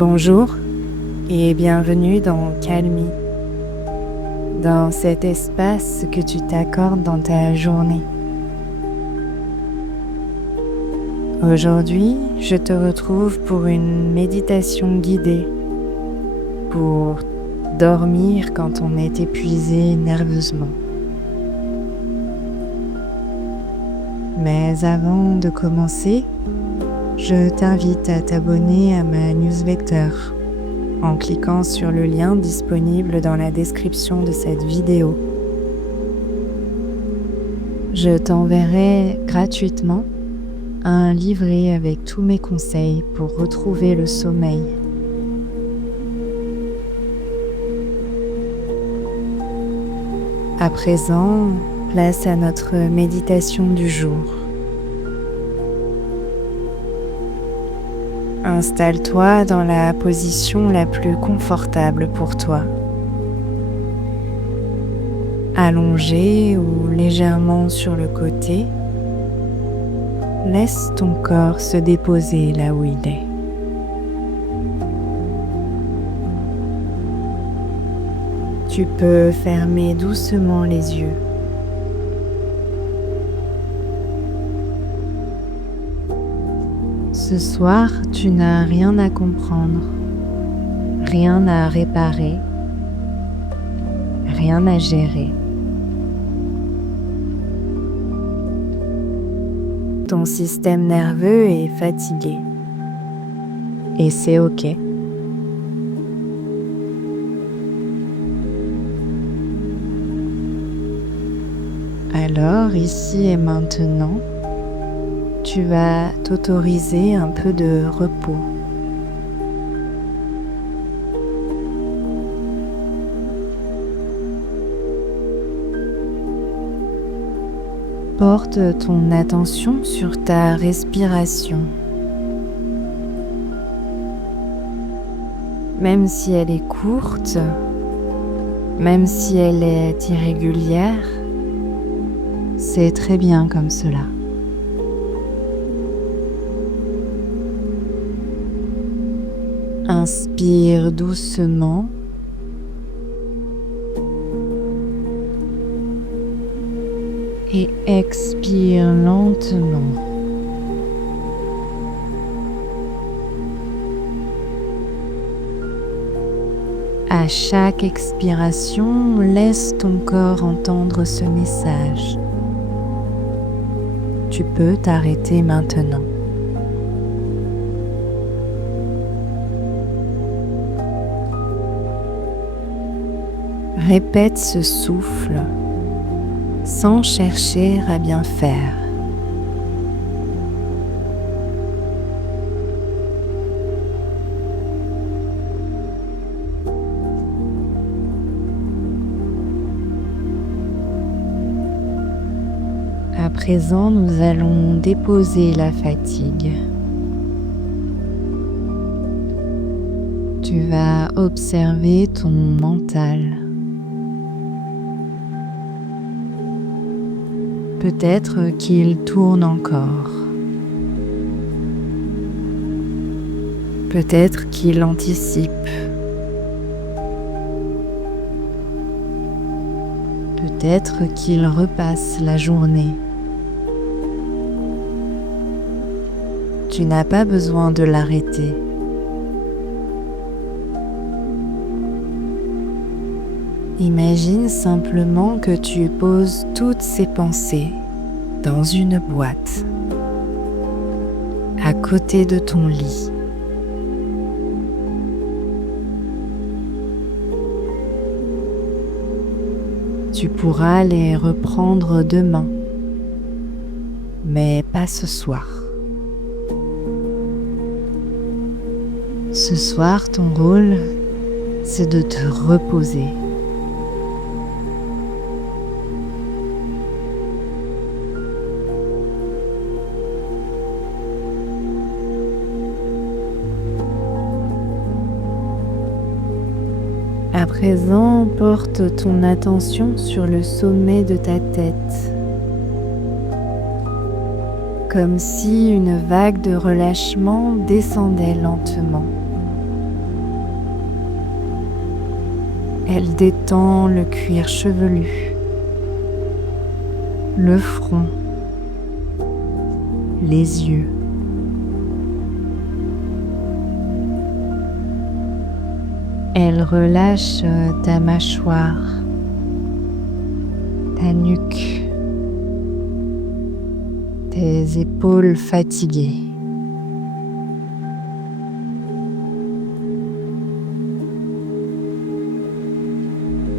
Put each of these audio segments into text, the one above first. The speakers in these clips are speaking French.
Bonjour et bienvenue dans Calmi, dans cet espace que tu t'accordes dans ta journée. Aujourd'hui, je te retrouve pour une méditation guidée, pour dormir quand on est épuisé nerveusement. Mais avant de commencer, je t'invite à t'abonner à ma newsletter en cliquant sur le lien disponible dans la description de cette vidéo. Je t'enverrai gratuitement un livret avec tous mes conseils pour retrouver le sommeil. À présent, place à notre méditation du jour. Installe-toi dans la position la plus confortable pour toi. Allongé ou légèrement sur le côté, laisse ton corps se déposer là où il est. Tu peux fermer doucement les yeux. Ce soir, tu n'as rien à comprendre, rien à réparer, rien à gérer. Ton système nerveux est fatigué et c'est OK. Alors, ici et maintenant, tu vas t'autoriser un peu de repos. Porte ton attention sur ta respiration. Même si elle est courte, même si elle est irrégulière, c'est très bien comme cela. Inspire doucement et expire lentement. À chaque expiration, laisse ton corps entendre ce message. Tu peux t'arrêter maintenant. Répète ce souffle sans chercher à bien faire. À présent, nous allons déposer la fatigue. Tu vas observer ton mental. Peut-être qu'il tourne encore. Peut-être qu'il anticipe. Peut-être qu'il repasse la journée. Tu n'as pas besoin de l'arrêter. Imagine simplement que tu poses toutes ces pensées dans une boîte, à côté de ton lit. Tu pourras les reprendre demain, mais pas ce soir. Ce soir, ton rôle, c'est de te reposer. À présent, porte ton attention sur le sommet de ta tête, comme si une vague de relâchement descendait lentement. Elle détend le cuir chevelu, le front, les yeux. Elle relâche ta mâchoire, ta nuque, tes épaules fatiguées.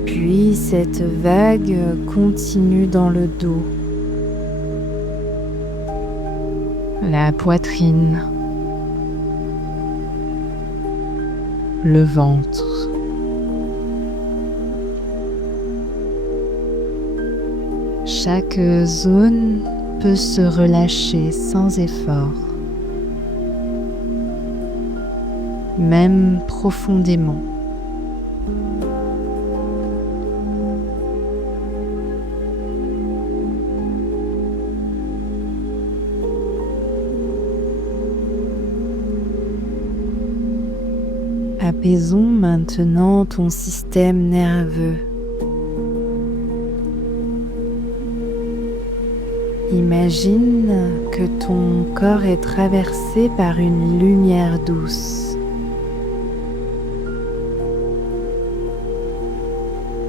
Puis cette vague continue dans le dos, la poitrine, le ventre. Chaque zone peut se relâcher sans effort, même profondément. Apaisons maintenant ton système nerveux. Imagine que ton corps est traversé par une lumière douce.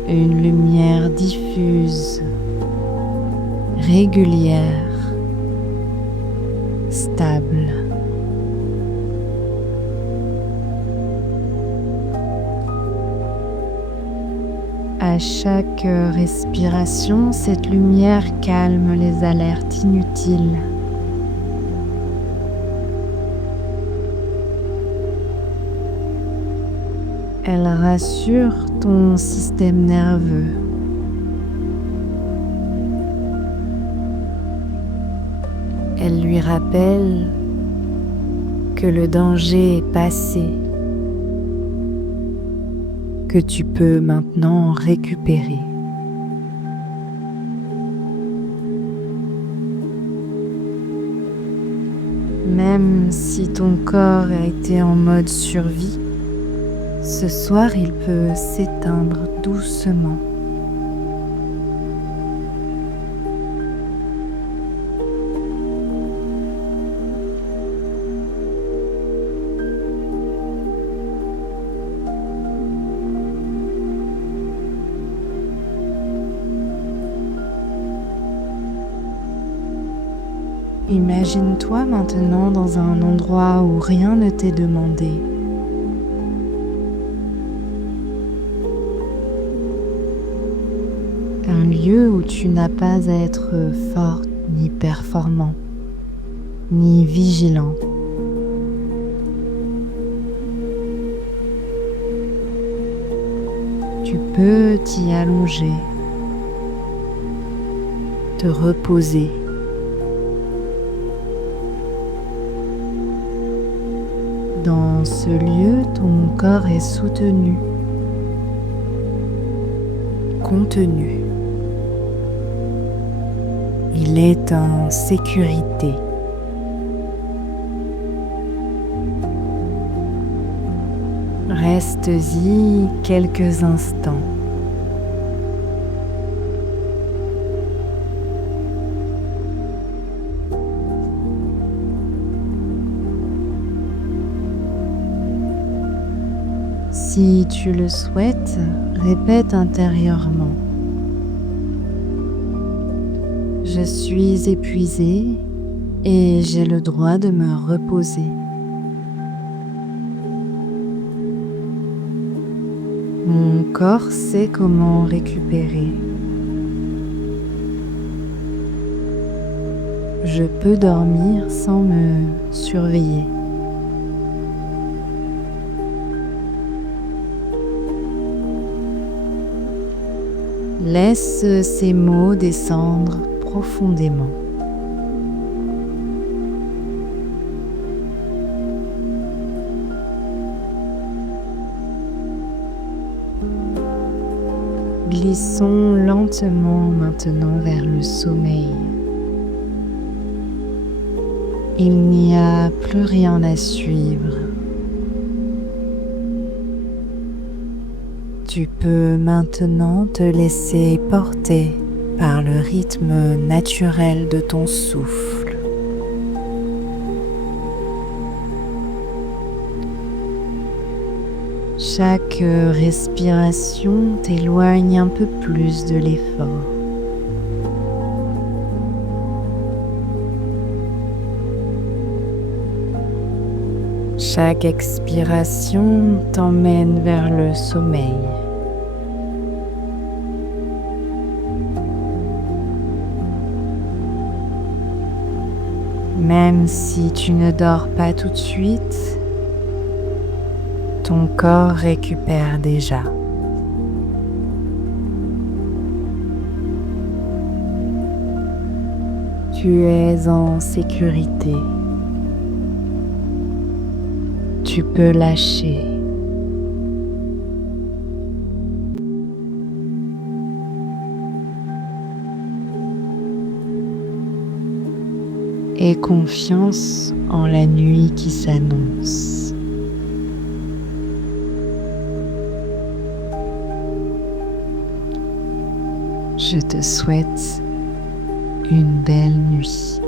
Une lumière diffuse, régulière, stable. À chaque respiration, cette lumière calme les alertes inutiles. Elle rassure ton système nerveux. Elle lui rappelle que le danger est passé, que tu peux maintenant récupérer. Même si ton corps a été en mode survie, ce soir il peut s'éteindre doucement. Imagine-toi maintenant dans un endroit où rien ne t'est demandé. Un lieu où tu n'as pas à être fort, ni performant, ni vigilant. Tu peux t'y allonger, te reposer. Dans ce lieu, ton corps est soutenu, contenu. Il est en sécurité. Reste-y quelques instants. Si tu le souhaites, répète intérieurement. Je suis épuisé et j'ai le droit de me reposer. Mon corps sait comment récupérer. Je peux dormir sans me surveiller. Laisse ces mots descendre profondément. Glissons lentement maintenant vers le sommeil. Il n'y a plus rien à suivre. Tu peux maintenant te laisser porter par le rythme naturel de ton souffle. Chaque respiration t'éloigne un peu plus de l'effort. Chaque expiration t'emmène vers le sommeil. Même si tu ne dors pas tout de suite, ton corps récupère déjà. Tu es en sécurité. Tu peux lâcher. Aie confiance en la nuit qui s'annonce. Je te souhaite une belle nuit.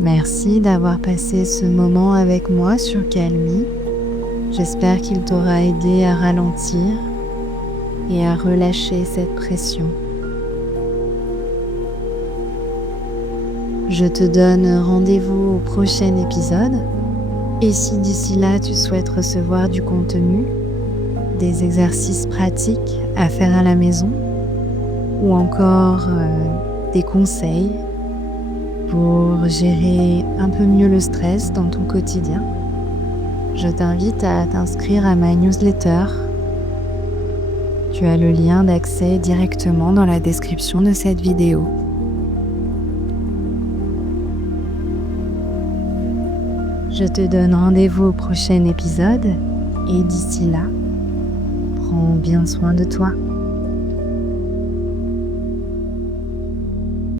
Merci d'avoir passé ce moment avec moi sur Calmy. J'espère qu'il t'aura aidé à ralentir et à relâcher cette pression. Je te donne rendez-vous au prochain épisode. Et si d'ici là tu souhaites recevoir du contenu, des exercices pratiques à faire à la maison ou encore des conseils pour gérer un peu mieux le stress dans ton quotidien, je t'invite à t'inscrire à ma newsletter. Tu as le lien d'accès directement dans la description de cette vidéo. Je te donne rendez-vous au prochain épisode et d'ici là, prends bien soin de toi.